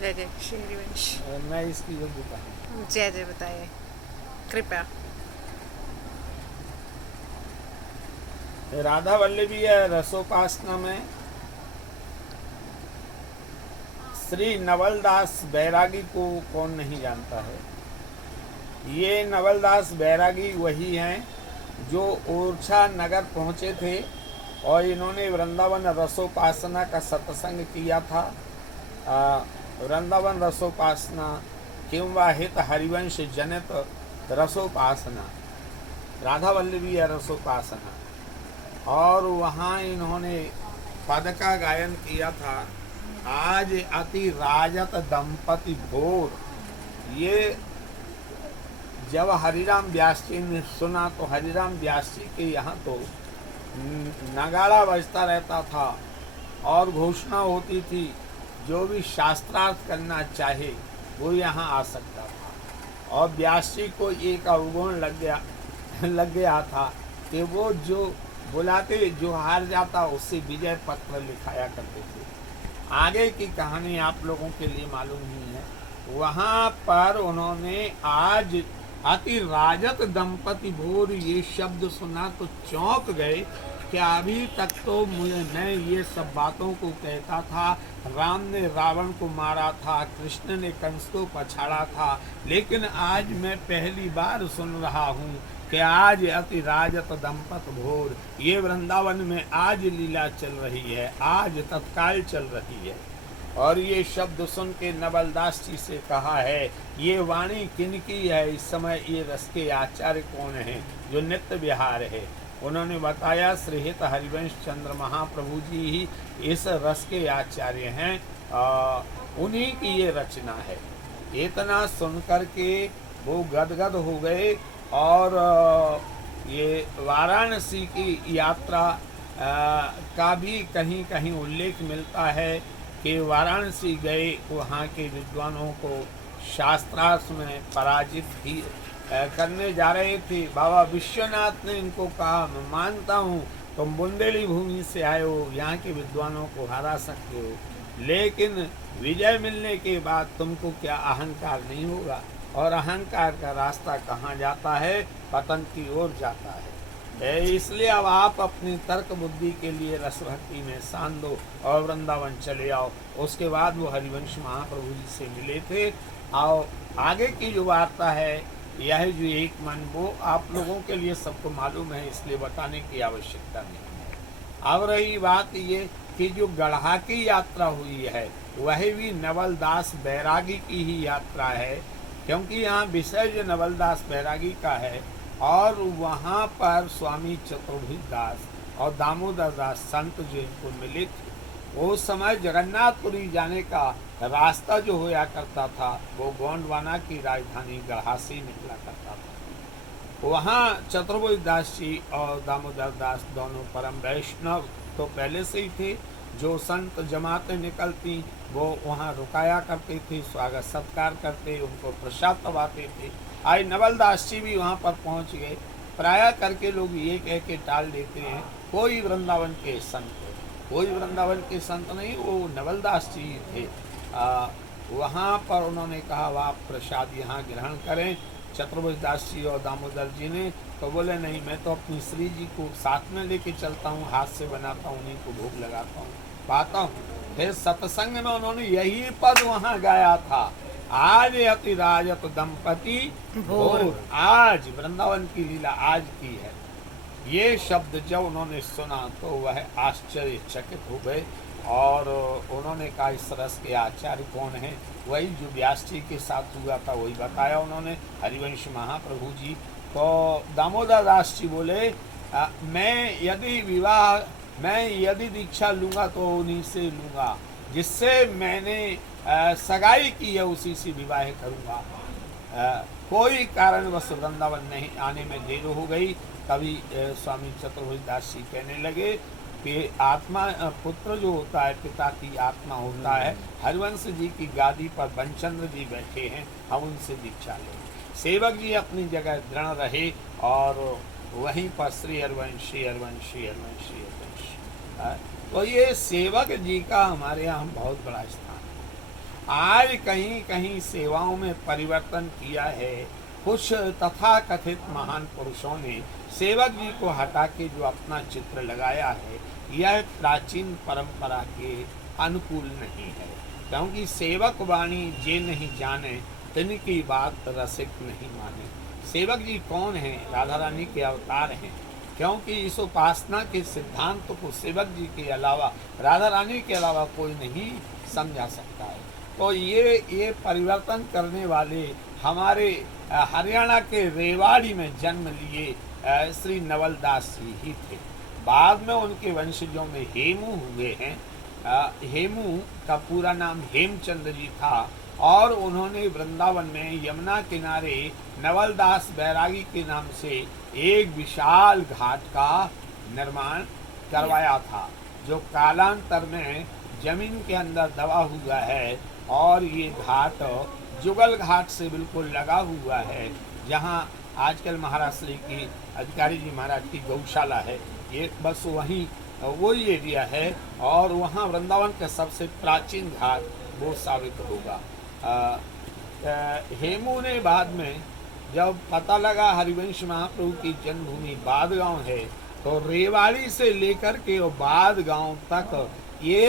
जय जय श्री हरिवंश। मैं इसकी योग्यता हूँ। जय जय बताइए कृपया। राधा वल्लभी है रसोपासना में श्री नवलदास बैरागी को कौन नहीं जानता है। ये नवलदास बैरागी वही हैं जो ओरछा नगर पहुँचे थे और इन्होंने वृंदावन रसोपासना का सत्संग किया था। वृंदावन रसोपासना किंवा हित हरिवंश जनित रसोपासना, राधा वल्लभी है रसोपासना, और वहाँ इन्होंने पद का गायन किया था। आज अति राजत दंपति भोर, ये जब हरिराम व्यास जी ने सुना तो हरिराम व्यास जी के यहाँ तो नगाड़ा बजता रहता था और घोषणा होती थी जो भी शास्त्रार्थ करना चाहे वो यहाँ आ सकता था। और व्यास जी को एक अवगुण लग गया था कि वो जो बुलाते, जो हार जाता उससे विजय पत्र लिखाया करते थे। आगे की कहानी आप लोगों के लिए मालूम नहीं है। वहाँ पर उन्होंने आज अति राजत दंपति भोर ये शब्द सुना तो चौंक गए कि अभी तक तो मैं ये सब बातों को कहता था। राम ने रावण को मारा था, कृष्ण ने कंस को पछाड़ा था, लेकिन आज मैं पहली बार सुन रहा हूँ कि आज अति राजत दंपत भोर, ये वृंदावन में आज लीला चल रही है, आज तत्काल चल रही है। और ये शब्द सुन के नवलदास जी से कहा है ये वाणी किनकी है, इस समय ये रस के आचार्य कौन है जो नित्य विहार है। उन्होंने बताया श्री हित हरिवंश चंद्र महाप्रभु जी ही इस रस के आचार्य हैं, उन्हीं की ये रचना है। इतना सुनकर के वो गदगद हो गए और ये वाराणसी की यात्रा का भी कहीं कहीं उल्लेख मिलता है कि वाराणसी गए, वहाँ के विद्वानों को शास्त्रार्थ में पराजित ही करने जा रहे थे। बाबा विश्वनाथ ने इनको कहा मैं मानता हूँ तुम बुंदेली भूमि से आए हो, यहाँ के विद्वानों को हरा सकते हो, लेकिन विजय मिलने के बाद तुमको क्या अहंकार नहीं होगा। और अहंकार का रास्ता कहाँ जाता है, पतन की ओर जाता है। इसलिए अब आप अपनी तर्क बुद्धि के लिए रस भक्ति में सान दो और वृंदावन चले आओ। उसके बाद वो हरिवंश महाप्रभु जी से मिले थे। आओ आगे की जो वार्ता है यह जो एक मन, वो आप लोगों के लिए सबको मालूम है, इसलिए बताने की आवश्यकता नहीं है। अब रही बात ये कि जो गढ़ा की यात्रा हुई है वह भी नवलदास बैरागी की ही यात्रा है, क्योंकि यहाँ विषय जो नवलदास बैरागी का है और वहाँ पर स्वामी चतुर्भुज दास और दामोदर दास संत जो इनको मिले थे, वो समय जगन्नाथपुरी जाने का रास्ता जो होया करता था वो गोंडवाना की राजधानी गढ़ा से निकला करता था। वहाँ चतुर्भुज दास जी और दामोदर दास दोनों परम वैष्णव तो पहले से ही थे। जो संत जमातें निकलती वो वहाँ रुकाया करते थे, स्वागत सत्कार करते, उनको प्रसाद तबाते थे। आज नवलदास जी भी वहाँ पर पहुँच गए। प्राय करके लोग ये कह के टाल देते हैं कोई वृंदावन के संत, कोई वृंदावन के संत नहीं, वो नवलदास जी थे। वहाँ पर उन्होंने कहा आप प्रसाद यहाँ ग्रहण करें। चतुर्भुज दास जी और दामोदर जी ने तो बोले नहीं, मैं तो अपनी श्री जी को साथ में लेके चलता हूँ, हाथ से बनाता हूँ, उन्हीं को भोग लगाता हूँ, पाता हूँ। फिर सत्संग में उन्होंने यही पद वहाँ गाया था, आज अति राजत दंपति भोर, आज वृंदावन की लीला आज की है। ये शब्द जब उन्होंने सुना तो वह आश्चर्यचकित हो गए और उन्होंने कहा इस रस के आचार्य कौन है। वही जो व्यास जी के साथ हुआ था वही बताया उन्होंने, हरिवंश महाप्रभु जी। तो दामोदर दास जी बोले मैं यदि दीक्षा लूँगा तो उन्हीं से लूँगा, जिससे मैंने सगाई की है उसी से विवाह करूँगा। कोई कारणवश वृंदावन नहीं आने में देर हो गई। तभी स्वामी चतुर्भुज दास जी कहने लगे कि आत्मा, पुत्र जो होता है पिता की आत्मा होता है, हरिवंश जी की गादी पर बनचंद्र जी बैठे हैं, हम उनसे दीक्षा लें। सेवक जी अपनी जगह दृढ़ रहे और वहीं पर श्री हरिवंश श्री हरिवंश श्री हरिवंश श्री हरिवंश। तो ये सेवक जी का हमारे यहाँ बहुत बड़ा स्थान है। आज कहीं कहीं सेवाओं में परिवर्तन किया है। कुछ तथाकथित महान पुरुषों ने सेवक जी को हटा के जो अपना चित्र लगाया है, यह प्राचीन परंपरा के अनुकूल नहीं है, क्योंकि सेवक वाणी जे नहीं जाने, तिनकी बात रसिक नहीं माने। सेवक जी कौन है? राधा रानी के अवतार हैं, क्योंकि इस उपासना के सिद्धांत को सेवक जी के अलावा, राधा रानी के अलावा कोई नहीं समझा सकता है। तो ये परिवर्तन करने वाले हमारे हरियाणा के रेवाड़ी में जन्म लिए श्री नवलदास जी ही थे। बाद में उनके वंशजों में हेमू हुए हैं। हेमू का पूरा नाम हेमचंद्र जी था, और उन्होंने वृंदावन में यमुना किनारे नवलदास बैरागी के नाम से एक विशाल घाट का निर्माण करवाया था, जो कालांतर में जमीन के अंदर दबा हुआ है। और ये घाट जुगल घाट से बिल्कुल लगा हुआ है, जहाँ आजकल महाराष्ट्र की अधिकारी जी महाराज की गौशाला है, ये बस वहीं वही एरिया है। और वहाँ वृंदावन का सबसे प्राचीन घाट वो साबित होगा। हेमू ने बाद में जब पता लगा हरिवंश महाप्रभु की जन्मभूमि बादगांव है, तो रेवाड़ी से लेकर के बादगांव तक ये